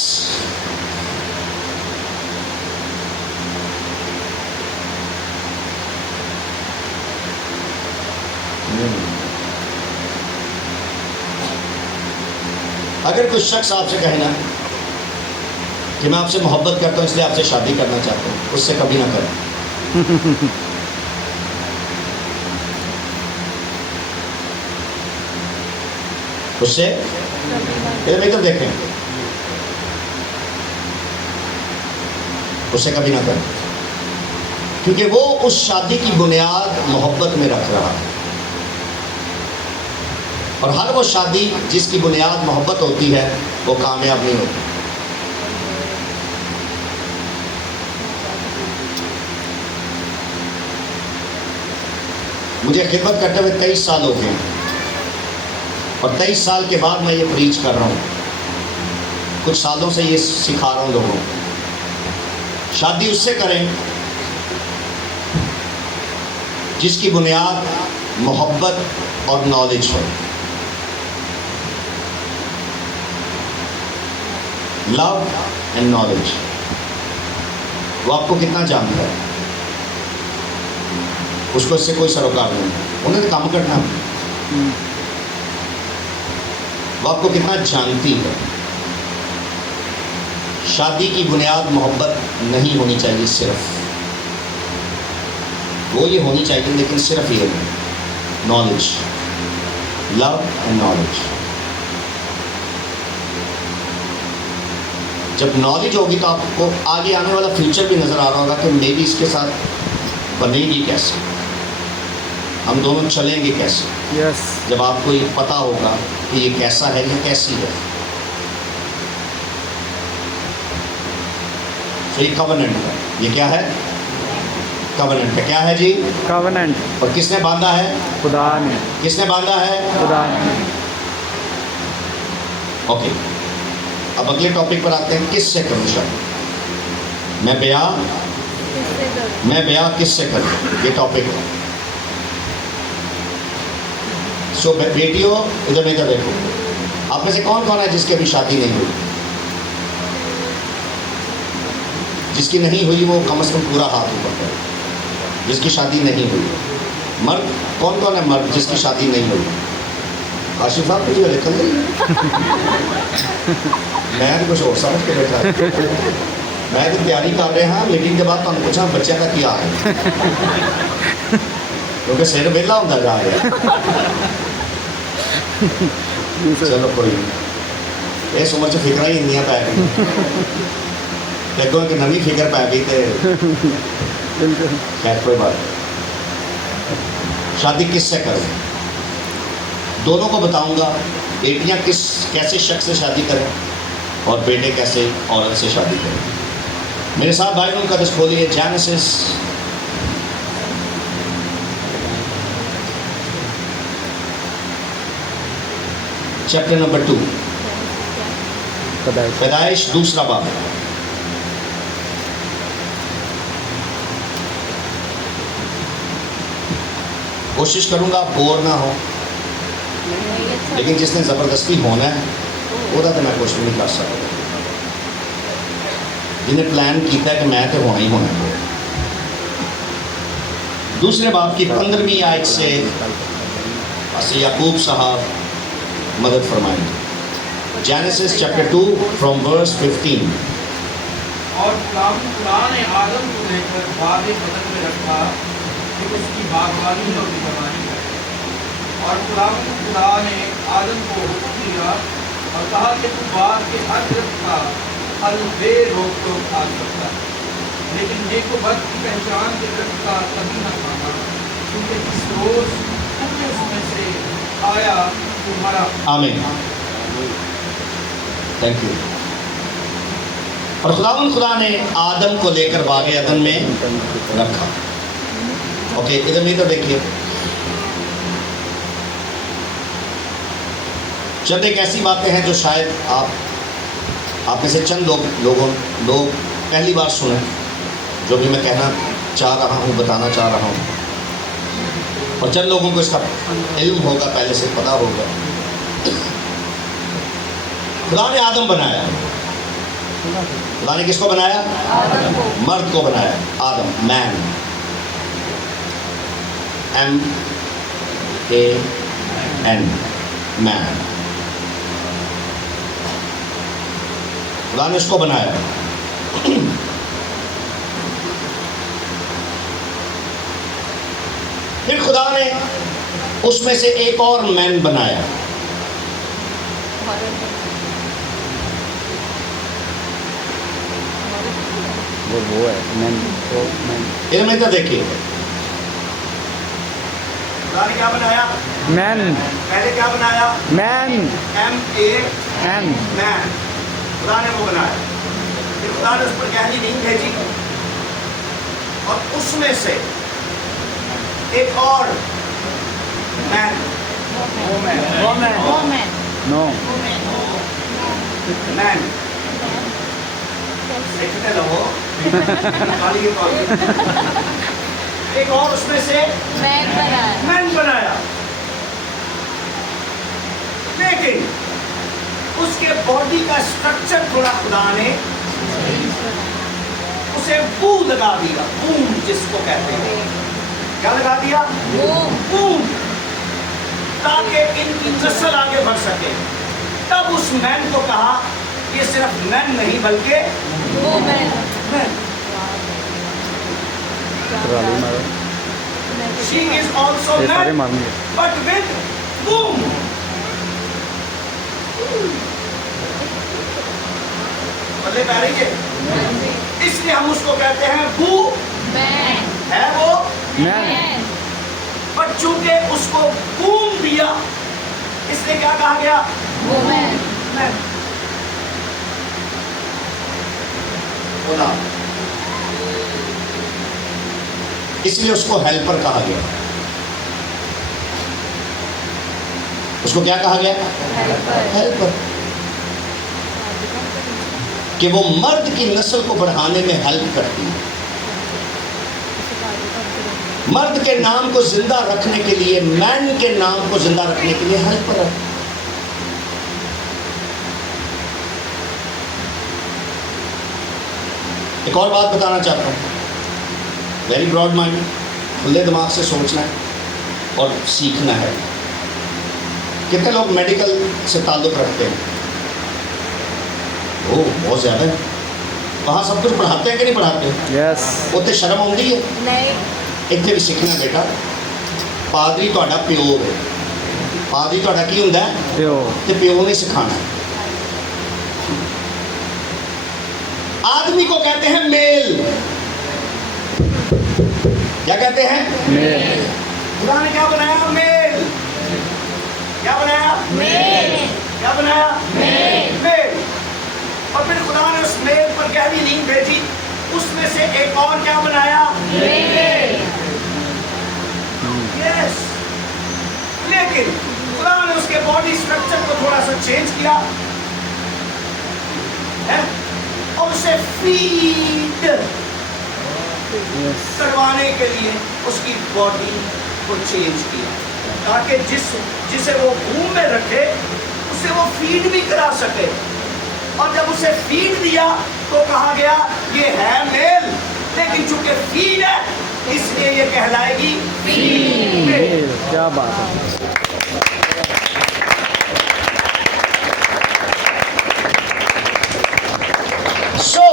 اگر کوئی شخص آپ سے کہے نا کہ میں آپ سے محبت کرتا ہوں اس لیے آپ سے شادی کرنا چاہتا ہوں, اس سے کبھی نہ کریں. اس سے ادھر دیکھیں, اس سے کبھی نہ کریں, کیونکہ وہ اس شادی کی بنیاد محبت میں رکھ رہا ہے. اور ہر وہ شادی جس کی بنیاد محبت ہوتی ہے وہ کامیاب نہیں ہوتی. مجھے خدمت کرتے ہوئے 23 سال ہو گئے, اور 23 سال کے بعد میں یہ پریچ کر رہا ہوں. کچھ سالوں سے یہ سکھا رہا ہوں لوگوں کو. شادی اس سے کریں جس کی بنیاد محبت اور نالج ہو. Love and knowledge. وہ آپ کو کتنا جانتا ہے اس کو اس سے کوئی سروکار نہیں. انہیں تو کام کرنا. وہ آپ کو کتنا جانتی ہے. شادی کی بنیاد محبت نہیں ہونی چاہیے صرف. وہ یہ ہونی چاہیے لیکن صرف یہ نہیں. نالج. Love and knowledge. جب نالج ہوگی تو آپ کو آگے آنے والا فیوچر بھی نظر آ رہا ہوگا کہ میری اس کے ساتھ بنے گی کیسے, ہم دونوں چلیں گے کیسے. یس. جب آپ کو یہ پتہ ہوگا کہ یہ کیسا ہے یا کیسی ہے. تو یہ کوننٹ ہے. یہ کیا ہے؟ کوننٹ ہے. کیا ہے جی؟ کاوننٹ. اور کس نے باندھا ہے؟ خدا نے. کس نے باندھا ہے؟ خدا نے. اوکے, اب اگلے ٹاپک پر آتے ہیں. کس سے کروں شادی؟ میں بیاہ کس سے کروں, یہ ٹاپک ہے. سو بیٹیوں ادھر ادھر دیکھو. آپ میں سے کون کون ہے جس کی ابھی شادی نہیں ہوئی؟ جس کی نہیں ہوئی وہ کم از کم پورا ہاتھ اوپر کرے. جس کی شادی نہیں ہوئی. مرد کون کون ہے مرد جس کی شادی نہیں ہوئی؟ آشف صاحب کچھ لکھا نہیں. میں تو کچھ اور سمجھ کے بیٹھا. میں تو تیاری کر رہے ہیں میٹنگ کے بعد تمہیں پوچھا بچے کا کیا ہے, کیونکہ سر ویلا ہوتا جا رہا. چلو کوئی نہیں, اس عمر چ فکر ہی نہیں پی گئی. دیکھو ایک نوی فکر پی گئی تو خیر کوئی بات نہیں. شادی کس سے کریں؟ دونوں کو بتاؤں گا. بیٹیاں کیسے شخص سے شادی کریں اور بیٹے کیسے عورت سے شادی کریں. میرے ساتھ بھائی ان کا دس کھولیے جینیسس چیپٹر نمبر 2. پیدائش دوسرا باب. کوشش کروں گا بور نہ ہو, لیکن جس نے زبردستی ہونا ہے وہ تو میں کچھ نہیں کر سکتا. جنہیں پلان کیتا ہے کہ میں تو ہونا ہی ہونا ہے. دوسرے باب کی 15ویں آیت سے یعقوب صاحب مدد فرمائیں. جینیسس چیپٹر 2 فرام ورس 15. اور خدا نے آدم کو لے کر باغ بدن میں رکھا کہ اس کی باغبانی اور نگرانی کرے. اور خدا نے آدم کو حکم دیا اور کہا کہ تو باغ کے ہر درخت کا پھل بے روک ٹوک کھا سکتا ہے, لیکن نیک و بد کی پہچان کے درخت کا کبھی نہ کھانا, کیونکہ اس روز تم نے اس میں سے کھایا تمہارا. آمین. Thank you. اور خدا نے آدم کو لے کر باغ عدن میں رکھا. اوکے, ادھر نہیں تو دیکھیے. چند ایک ایسی باتیں ہیں جو شاید آپ میں سے چند لوگ پہلی بار سنیں, جو بھی میں کہنا چاہ رہا ہوں, بتانا چاہ رہا ہوں. اور چند لوگوں کو اس کا علم ہوگا, پہلے سے پتہ ہوگا. خدا نے آدم بنایا. خدا نے کس کو بنایا؟ مرد کو بنایا. آدم, مین, MAN, مین. خدا نے اس کو بنایا. پھر خدا نے اس میں سے ایک اور مین بنایا. وہ ہے مین. ادھر میں تو دیکھیے. خدا نے کیا بنایا؟ مین. پہلے کیا بنایا؟ مین. MAN, مین. خدا نے وہ بنایا. پھر خدا نے اس پر گہری نیند بھیجی اور اس میں سے ایک اور مین. نو. مین دیکھتے رہو. ایک اور اس میں سے مین بنایا، لیکن اس کے باڈی کا اسٹرکچر تھوڑا خدا نے اسے بو لگا دیا، بوم جس کو کہتے ہیں، کیا لگا دیا؟ بوم، تاکہ ان کی نسل آگے بڑھ سکے۔ تب اس مین کو کہا یہ صرف مین نہیں بلکہ مین، رالی مارو she is also یہ سارے man ماریں گے but with womb۔ بدلے پہ آ رہی ہے، اس لیے ہم اس کو کہتے ہیں بو ہے وہ، مین بٹ چونکہ اس کو بوم دیا اس لیے کیا کہا گیا؟ مین۔ خدا، اس لیے اس کو ہیلپر کہا گیا۔ اس کو کیا کہا گیا؟ ہیلپر، کہ وہ مرد کی نسل کو بڑھانے میں ہیلپ کرتی ہے، مرد کے نام کو زندہ رکھنے کے لیے، مین کے نام کو زندہ رکھنے کے لیے ہیلپر ہے۔ ایک اور بات بتانا چاہتا ہوں، ویری براڈ مائنڈ، کھلے دماغ سے سوچنا ہے اور سیکھنا ہے۔ کتنے لوگ میڈیکل سے تعلق رکھتے ہیں؟ وہ بہت زیادہ ہے۔ وہاں سب کچھ پڑھاتے ہیں کہ نہیں پڑھاتے؟ یس اتنے شرم آتی ہے؟ اتنے بھی سیکھنا بیٹا۔ پادری تہاڈا پیو ہے، پادری تہاڈا کی ہوندا ہے؟ پیو تے پیو نے سکھانا ہے۔ آدمی کو کہتے ہیں میل، کیا کہتے ہیں؟ میل خدا نے کیا بنایا؟ میل۔ کیا بنایا؟ کیا بنایا؟ میل۔ اور پھر خدا نے اس میل پر گہری نیند بھیجی، اس میں سے ایک اور کیا بنایا؟ یس۔ لیکن خدا نے اس کے باڈی اسٹرکچر کو تھوڑا سا چینج کیا ہے، اور اسے فیڈ کروانے کے لیے اس کی باڈی کو چینج کیا، تاکہ جسے وہ بھوم میں رکھے اسے وہ فیڈ بھی کرا سکے۔ اور جب اسے فیڈ دیا تو کہا گیا یہ ہے میل، لیکن چونکہ فیڈ ہے اس لیے یہ کہلائے گی فیمیل۔ میل کیا بات ہے سو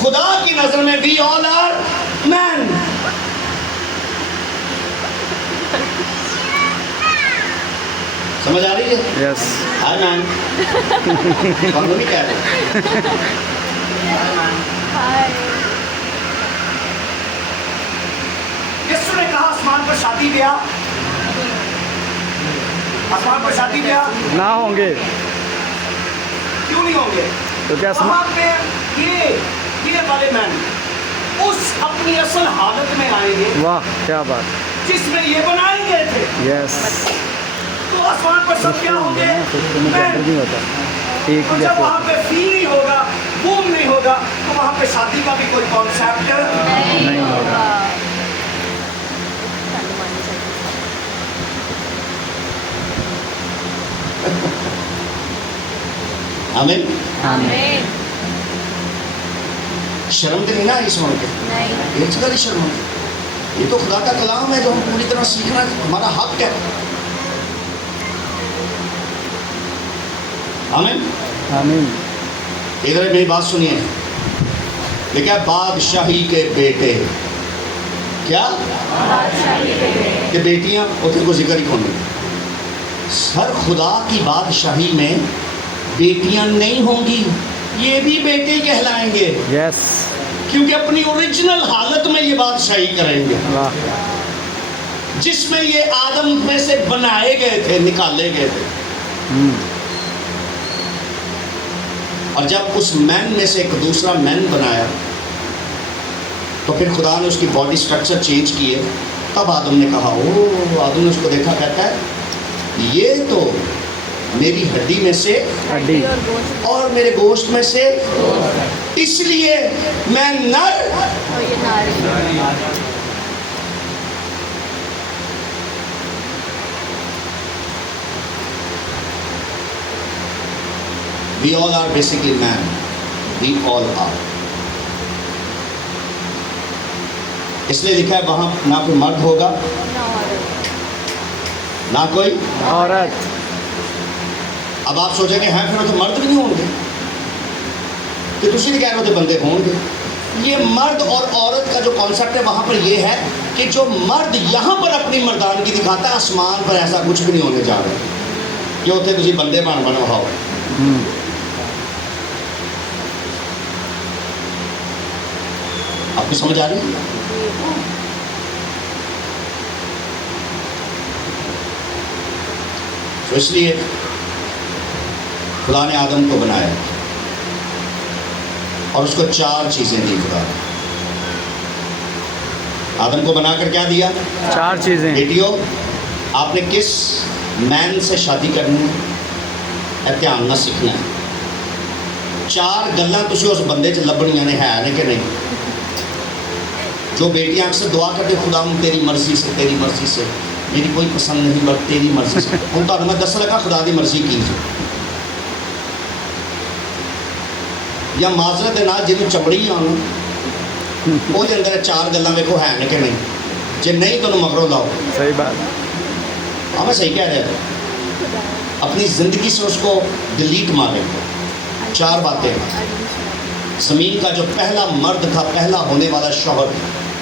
خدا کی نظر میں وی آل آر مین۔ سمجھ آ رہی ہے؟ یس ہائی مین، ہم نہیں کہہ رہے۔ یسوع نے کہا آسمان پر شادی بیاہ، آسمان پر شادی بیاہ نہ ہوں گے کیوں نہیں ہوں گے؟ تو کیا وہاں پہ یہ والے مین اس اپنی اصل حالت میں آئیں گے واہ کیا بات جس میں یہ بنائے گئے تھے۔ یس تو آسمان پر سب کیا ہوں گے؟ نہیں ہوتا ایک اور ہی جب جیسے وہاں پہ فی نہیں ہوگا، بوم نہیں ہوگا، تو وہاں پہ شادی کا بھی کوئی کانسیپٹ نہیں ہوگا آمین۔ آمین شرم تو نہیں نا اس سن کے؟ ایک جگہ نہیں شرم ہوگی، یہ تو خدا کا کلام ہے جو ہم پوری طرح سیکھنا ہمارا حق ہے۔ آمین۔ آمین ادھر میری بات سنیے، یہ کیا بادشاہی کے بیٹے، کیا کہ بیٹیاں اتنے کو ذکر ہی کون نہیں۔ سر خدا کی بادشاہی میں بیٹیاں نہیں ہوں گی، یہ بھی بیٹے کہلائیں گے، یس کیونکہ اپنی اوریجنل حالت میں یہ بادشاہی کریں گے واہ جس میں یہ آدم میں سے بنائے گئے تھے، نکالے گئے تھے۔ اور جب اس مین میں سے ایک دوسرا مین بنایا تو پھر خدا نے اس کی باڈی سٹرکچر چینج کیے، تب آدم نے کہا، او آدم نے اس کو دیکھا، کہتا ہے یہ تو میری ہڈی میں سے ہڈی اور میرے گوشت میں سے، اس لیے میں نر We all are basically man. We all are. اس لیے لکھا ہے وہاں نہ کوئی مرد ہوگا نہ کوئی عورت. اب آپ سوچیں گے ہیں پھر تو مرد بھی نہیں ہوں گے کہ تسی نہیں کہہ رہے ہوتے بندے ہوں گے. یہ مرد اور عورت کا جو کانسیپٹ ہے وہاں پر یہ ہے کہ جو مرد یہاں پر اپنی مردانگی دکھاتا ہے آسمان پر ایسا کچھ بھی نہیں ہونے جا رہا کہ اتنے تسی بندے بنو ہو. آپ کو سمجھ آ رہی ہے؟ تو اس لیے خدا نے آدم کو بنایا اور اس کو 4 چیزیں دی خدا نے. آدم کو بنا کر کیا دیا؟ 4 چیزیں. بیٹیوں آپ نے کس مین سے شادی کرنی ہے دھیان نہ سیکھنا ہے. 4 گلاں تسی اس بندے چ لبنیاں نے ہے کہ نہیں. جو بیٹیاں اکثر دعا کرتے خدا تیری مرضی سے میری کوئی پسند نہیں بس تیری مرضی سے. ہوں تو میں دس لگا خدا دی مرضی کی یا معذرت ہے نا جنہوں چمڑی آنا وہ اندر 4 گلاں ویکھو ہے کہ نہیں. جی نہیں تو مگروں لاؤ. صحیح بات. ہاں میں صحیح کہہ رہا تھا. اپنی زندگی سے اس کو ڈیلیٹ مارے. 4 باتیں. زمین کا جو پہلا مرد تھا پہلا ہونے والا شوہر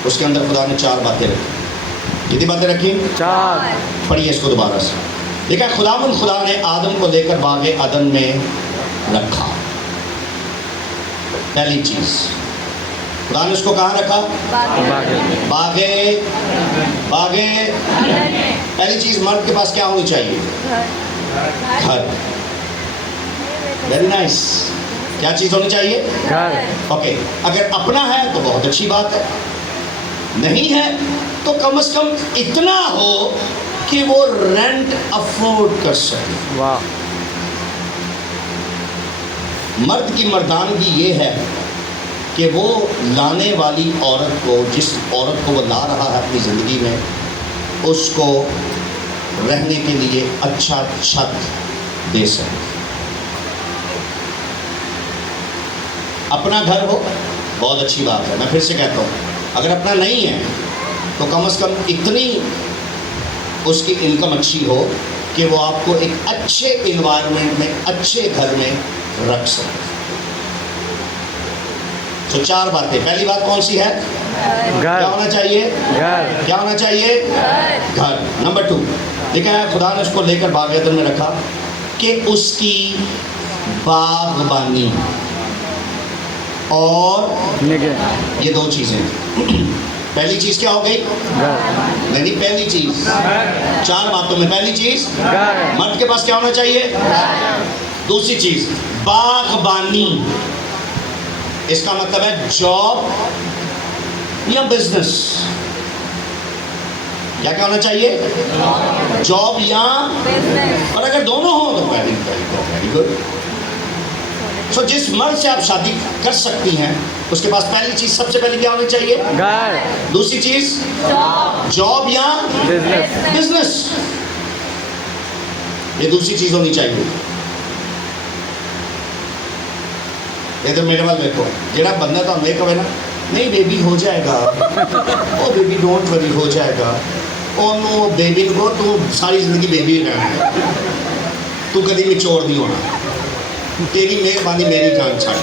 اس کے اندر خدا نے 4 باتیں رکھی. کتنی باتیں رکھی؟ 4. پڑھیے اس کو دوبارہ سے. دیکھا خدا نے آدم کو لے کر باغ عدن میں رکھا. پہلی چیز خدا نے اس کو کہاں رکھا؟ باغ. پہلی چیز مرد کے پاس کیا ہونی چاہیے؟ گھر. Very nice. کیا چیز ہونی چاہیے؟ گھر. اوکے. اگر اپنا ہے تو بہت اچھی بات ہے. نہیں ہے تو کم از کم اتنا ہو کہ وہ رینٹ افورڈ کر سکے. واہ. مرد کی مردانگی یہ ہے کہ وہ لانے والی عورت کو جس عورت کو وہ لا رہا ہے اپنی زندگی میں اس کو رہنے کے لیے اچھا چھت دے سکے. اپنا گھر ہو بہت اچھی بات ہے. میں پھر سے کہتا ہوں اگر اپنا نہیں ہے تو کم از کم اتنی اس کی انکم اچھی ہو کہ وہ آپ کو ایک اچھے انوائرمنٹ میں اچھے گھر میں رکھ سکے. تو 4 باتیں. پہلی بات کون سی ہے؟ گھر. کیا ہونا چاہیے؟ گھر. کیا ہونا چاہیے؟ گھر. نمبر 2 دیکھا ہے خدا نے اس کو لے کر باغ عدن میں رکھا کہ اس کی باغبانی اور یہ 2 چیزیں. پہلی چیز کیا ہو گئی؟ نہیں پہلی چیز 4 باتوں میں پہلی چیز مرد کے پاس کیا ہونا چاہیے؟ دوسری چیز باغبانی. اس کا مطلب ہے جاب یا بزنس. کیا ہونا چاہیے؟ جاب یا اور اگر دونوں ہوں تو ویری گڈ. سو جس مرد سے آپ شادی کر سکتی ہیں اس کے پاس پہلی چیز سب سے پہلے کیا ہونی چاہیے؟ گھر. دوسری چیز جاب یا بزنس. یہ دوسری چیز ہونی چاہیے. ادھر میرے وال دیکھو جہاں بندہ تو یہ کہے نا نہیں بیبی ہو جائے گا او بیبی ڈونٹ وری ہو جائے گا او بیبی کو تو ساری زندگی بیبی رہنا ہے تو کبھی میچور نہیں ہونا تیری مہربانی میری جان چھاڑ.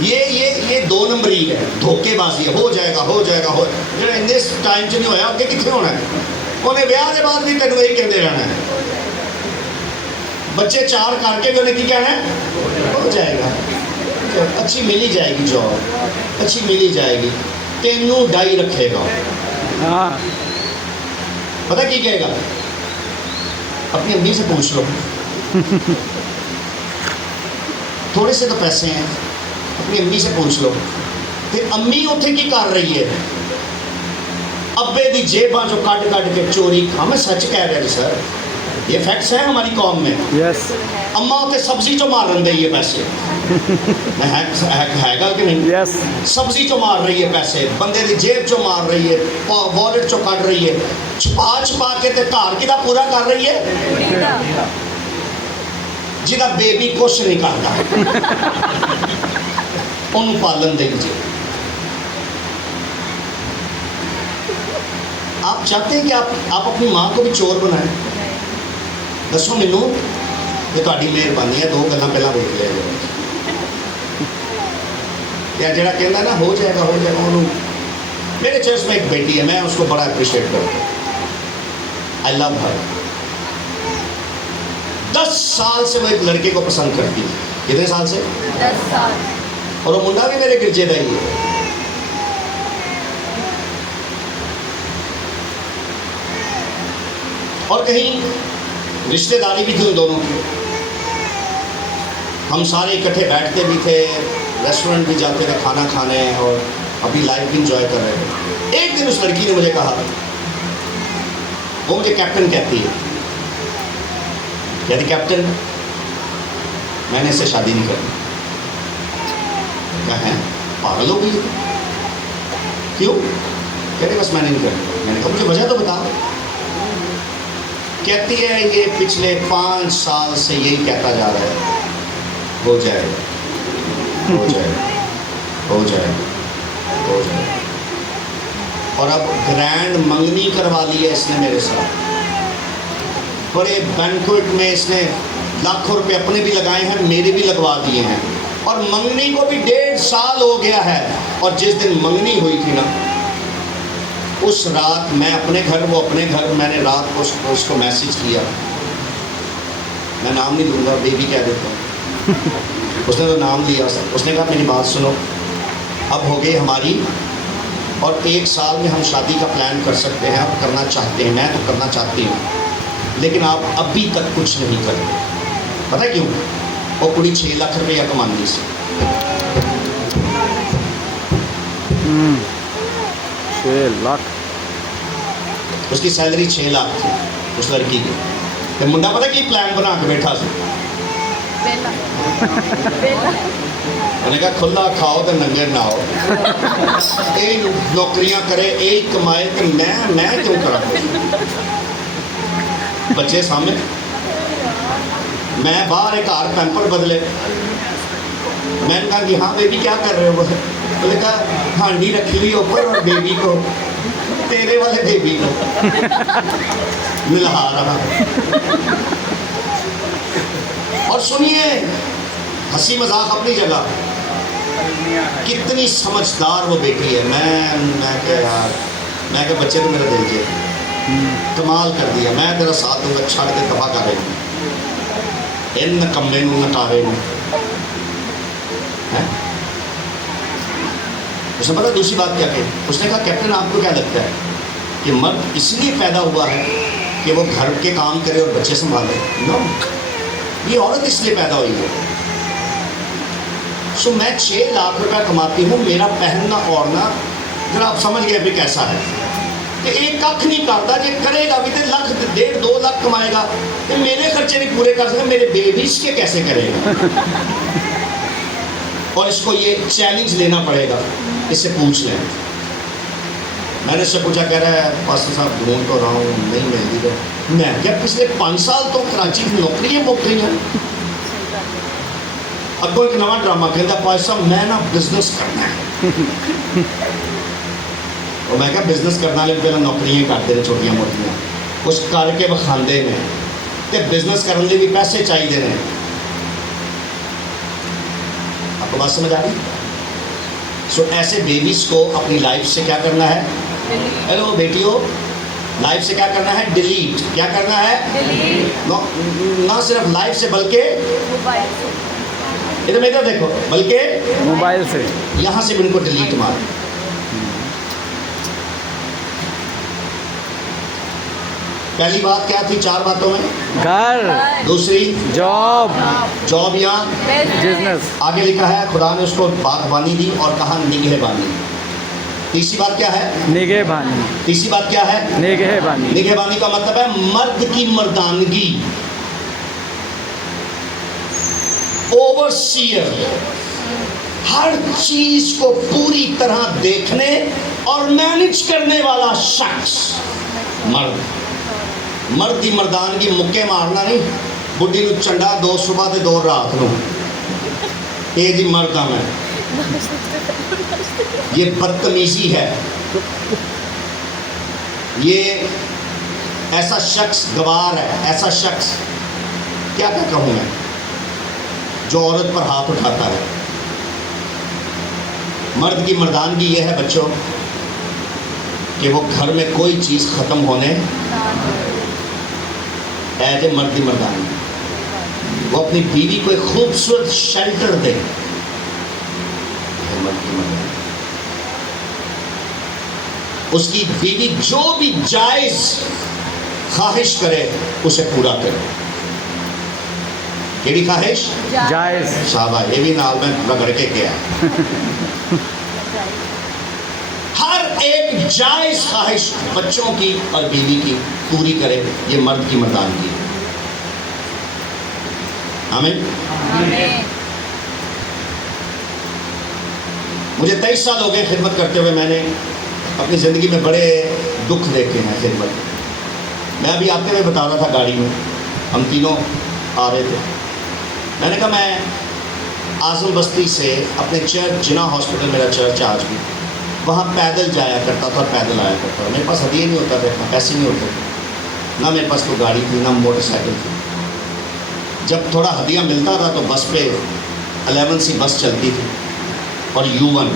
یہ 2 نمبری ہے. دھوکے بازی ہے. ہو جائے گا جہاں ان دس ٹائم چ نہیں ہویا اگے کتنے ہونا ہے. انہیں بیاہ کے بعد بھی تینوں یہی کہتے رہنا ہے. بچے 4 کر کے بھی انہیں کی کہنا ہے ہو جائے گا. اچھی ملی جائے گی جاب اچھی ملی جائے گی. تینوں ڈائی رکھے گا. ہاں. پتہ کی کہے گا؟ اپنی امی سے پوچھ لو تھوڑے سے تو پیسے ہیں. اپنی امی سے پوچھ لو پھر امی اتنے کی کر رہی ہے. ابے دی جیباں جو کٹ کے چوری. ہاں میں سچ کہہ رہا جی سر. یہ فیکٹس ہیں ہماری قوم میں. یس اما ہوتے سبزی چو مار رہے یہ پیسے ہے گا کہ نہیں؟ یس سبزی چو مار رہی ہے پیسے, بندے دی جیب چو مار رہی ہے, والٹ چو کٹ رہی ہے, چھپا کے تے گھر کدا پورا کر رہی ہے جہاں بیبی کچھ نہیں کرتا ان پالن دیں جی. آپ چاہتے ہیں کہ آپ اپنی ماں کو بھی چور بنائیں؟ دسو مینو, یہ تاری مہربانی ہے. 2 گلاں پہلے دیکھ لیا جائے یا جڑا کہنا نا ہو جائے گا انہوں. میرے چرچ میں ایک بیٹی ہے, میں اس کو بڑا اپریشیٹ کرتا ہوں. آئی لو ہر. 10 سال سے وہ ایک لڑکے کو پسند کرتی ہے. کتنے سال سے؟ 10 سال. اور وہ منڈا بھی میرے گرجے کا ہی ہے. اور کہیں رشتے داری بھی تھی ان دونوں کی. ہم سارے اکٹھے بیٹھتے بھی تھے, ریسٹورنٹ بھی جاتے تھے کھانا کھانے, اور اپنی لائف بھی انجوائے کر رہے تھے. ایک دن اس لڑکی نے مجھے کہا, وہ مجھے کیپٹن کہتی ہے, کہتی کیپٹن میں نے اس سے شادی نہیں کرنی. کیا ہے, پاگل ہو گئی؟ کیوں؟ کہتے بس میں نہیں کرنی. میں نے کہا مجھے وجہ تو بتا. کہتی ہے یہ پچھلے 5 سال سے یہی کہتا جا رہا ہے ہو جائے گا ہو جائے گا ہو جائے گا ہو جائے گا. اور اب گرینڈ منگنی کروا لی ہے اس نے میرے ساتھ. بڑے بینکوٹ میں اس نے لاکھوں روپے اپنے بھی لگائے ہیں, میرے بھی لگوا دیے ہیں. اور منگنی کو بھی 1.5 سال ہو گیا ہے. اور جس دن منگنی ہوئی تھی نا, اس رات میں اپنے گھر, وہ اپنے گھر, میں نے رات کو اس کو میسیج کیا, میں نام نہیں دوں گا, بیبی کہہ دیتا ہوں. اس نے تو نام لیا. اس نے کہا میری بات سنو, اب ہو گئی ہماری, اور 1 سال میں ہم شادی کا پلان کر سکتے ہیں. اب کرنا چاہتے ہیں, میں تو کرنا چاہتی ہوں, لیکن آپ ابھی تک کچھ نہیں کرتے. پتہ کیوں؟ وہ کڑی 6 لاکھ روپیہ کماندی سی. 6 لاکھ اس کی سیلری 6 لاکھ تھی اس لڑکی کی. تو منڈا پتہ کی پلان بنا کے بیٹھا سی. میں نے کہا کھلا کھاؤ تو ننگے نہ ہو, یہ نوکریاں کرے, یہ کمائے, تو میں کیوں کرا. بچے سامنے, میں باہر ایک گھر پیمپر بدلے. میں نے کہا کہ ہاں بیبی کیا کر رہے ہو؟ میں نے کہا ہانڈی رکھی ہوئی اوپر, اور بیبی کو, تیرے والے بیبی کو ملا رہا. اور سنیے, ہنسی مذاق اپنی جگہ, کتنی سمجھدار وہ بیٹی ہے. میں کہ یار, میں کہ بچے تو میرا دل جے کمال کر دیا. میں تیرا ساتھ دوں گا, چھڑ کے دفاع کر رہے ان نکمے نٹارے. اس نے پتا دوسری بات کیا کہ اس نے کہا کیپٹن آپ کو کیا لگتا ہے کہ مرد اس لیے پیدا ہوا ہے کہ وہ گھر کے کام کرے اور بچے سنبھالے؟ نو, یہ عورت اس لیے پیدا ہوئی ہے. سو میں 6 لاکھ روپیہ کماتی ہوں, میرا پہننا اوڑھنا ذرا آپ سمجھ گئے ابھی کیسا ہے کہ ایک کھ نہیں کرتا. جی کرے گا بھی تو 1 لاکھ 1.5 2 لاکھ کمائے گا, تو میرے خرچے نہیں پورے کر سکے, میرے بیبیز کے کیسے کرے گا؟ اور اس کو یہ چیلنج لینا پڑے گا. اس سے پوچھ لیں. میں نے اس سے پوچھا, کہہ رہا ہے پاسٹر صاحب ڈھونڈ تو رہا ہوں, نہیں مل رہی. میں کیا پچھلے 5 سال تو کراچی کی نوکریاں مک گئی ہیں. اگوں ایک نواں ڈرامہ کہتا پاسٹر صاحب میں نا بزنس کرنا ہے. اور میں کہا بزنس کرنا لے پہلے نوکریاں کرتے ہیں چھوٹیاں موٹیاں, اس کر کے بخاندے میں, تو بزنس کرنے لیے بھی پیسے چاہیے نے. آپ کو بات سمجھ آ رہی؟ سو ایسے بیبیز کو اپنی لائف سے کیا کرنا ہے؟ ہیلو بیٹیوں, لائف سے کیا کرنا ہے؟ ڈیلیٹ. کیا کرنا ہے؟ نہ صرف لائف سے بلکہ ادھر ادھر دیکھو, بلکہ موبائل سے, یہاں سے بھی ان کو ڈیلیٹ مار. پہلی بات کیا تھی 4 باتوں میں؟ گھر, دوسری جاب یا بزنس. آگے لکھا ہے خدا نے اس کو باغبانی دی اور کہا نگہبانی. تیسری بات کیا ہے؟ نگہبانی تیسری بات کیا ہے؟ نگہبانی نگہبانی کا مطلب ہے مرد کی مردانگی، اوورسیئر، ہر چیز کو پوری طرح دیکھنے اور مینج کرنے والا شخص مرد کی مردانگی، مکے مارنا نہیں، بڈی نو چنڈا 2 صبح تے 2 رات نو، یہ جی مرد ہاں میں، یہ بدتمیزی ہے، یہ ایسا شخص گوار ہے، ایسا شخص کیا کہوں میں جو عورت پر ہاتھ اٹھاتا ہے۔ مرد کی مردانگی یہ ہے بچوں کہ وہ گھر میں کوئی چیز ختم ہونے ایسے مرد کی مردانگی، وہ اپنی بیوی کو ایک خوبصورت شیلٹر دے، مرد کی مردانگی۔ اس کی بیوی جو بھی جائز خواہش کرے اسے پورا کرے، کیڑی خواہش؟ جائز شاباش، یہ بھی نال میں رگڑ کے کیا، ہر ایک جائز خواہش بچوں کی اور بیوی کی پوری کرے، یہ مرد کی مردانگی ہے۔ آمین۔ مجھے 23 سال ہو گئے خدمت کرتے ہوئے، میں نے اپنی زندگی میں بڑے دکھ دیکھے ہیں خدمت۔ میں ابھی آتے ہوئے بتا رہا تھا گاڑی میں، ہم تینوں آ رہے تھے، میں نے کہا میں اعظم بستی سے اپنے چرچ، جنا ہاسپٹل میرا چرچ آج بھی، وہاں پیدل جایا کرتا تھا اور پیدل آیا کرتا تھا۔ میرے پاس ہدیے نہیں ہوتا تھا، پیسے نہیں ہوتے تھے، نہ میرے پاس کوئی گاڑی تھی، نہ موٹر سائیکل تھی۔ جب تھوڑا ہدیہ ملتا تھا تو بس پہ 11 سی بس چلتی تھی اور U1،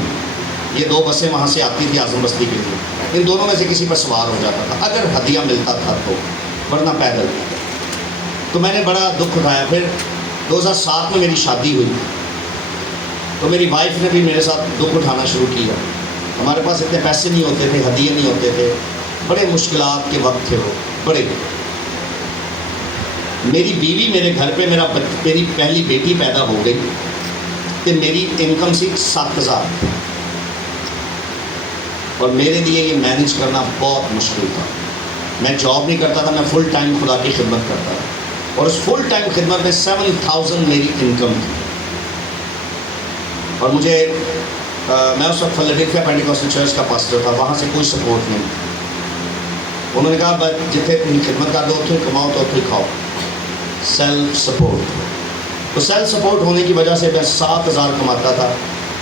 یہ 2 بسیں وہاں سے آتی تھی اعظم بستی کے لیے، ان دونوں میں سے کسی پر سوار ہو جاتا تھا اگر ہدیہ ملتا تھا تو، ورنہ پیدل۔ تو میں نے بڑا دکھ اٹھایا۔ پھر 2007 میں میری شادی ہوئی تو میری وائف نے بھی میرے ساتھ دکھ اٹھانا شروع کیا۔ ہمارے پاس اتنے پیسے نہیں ہوتے تھے، ہدیے نہیں ہوتے تھے، بڑے مشکلات کے وقت تھے وہ بڑے۔ میری بیوی میرے گھر پہ میری پہلی بیٹی پیدا ہو گئی تو میری انکم سی 7000، اور میرے لیے یہ مینیج کرنا بہت مشکل تھا۔ میں جاب نہیں کرتا تھا، میں فل ٹائم خدا کی خدمت کرتا تھا، اور اس فل ٹائم خدمت میں 7000 میری انکم تھی۔ اور مجھے میں اس وقت فلیلڈیلفیا پینٹیکوسٹل چرچ کا پاسٹر تھا، وہاں سے کوئی سپورٹ نہیں۔ انہوں نے کہا بس جتنے تم خدمت کر دو اتنے کماؤ تو اتنے کھاؤ، سیلف سپورٹ۔ تو سیلف سپورٹ ہونے کی وجہ سے میں 7000 کماتا تھا،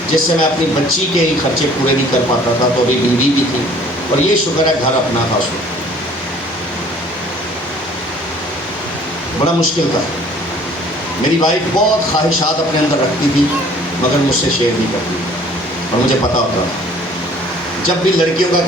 جس سے میں اپنی بچی کے ہی خرچے پورے نہیں کر پاتا تھا، تو ابھی بیوی بھی تھی، اور یہ شکر ہے گھر اپنا تھا اس وقت۔ بڑا مشکل تھا۔ میری وائف بہت خواہشات اپنے اندر رکھتی تھی مگر مجھ سے شیئر نہیں کرتی، اور مجھے پتا ہوتا تھا جب بھی لڑکیوں کا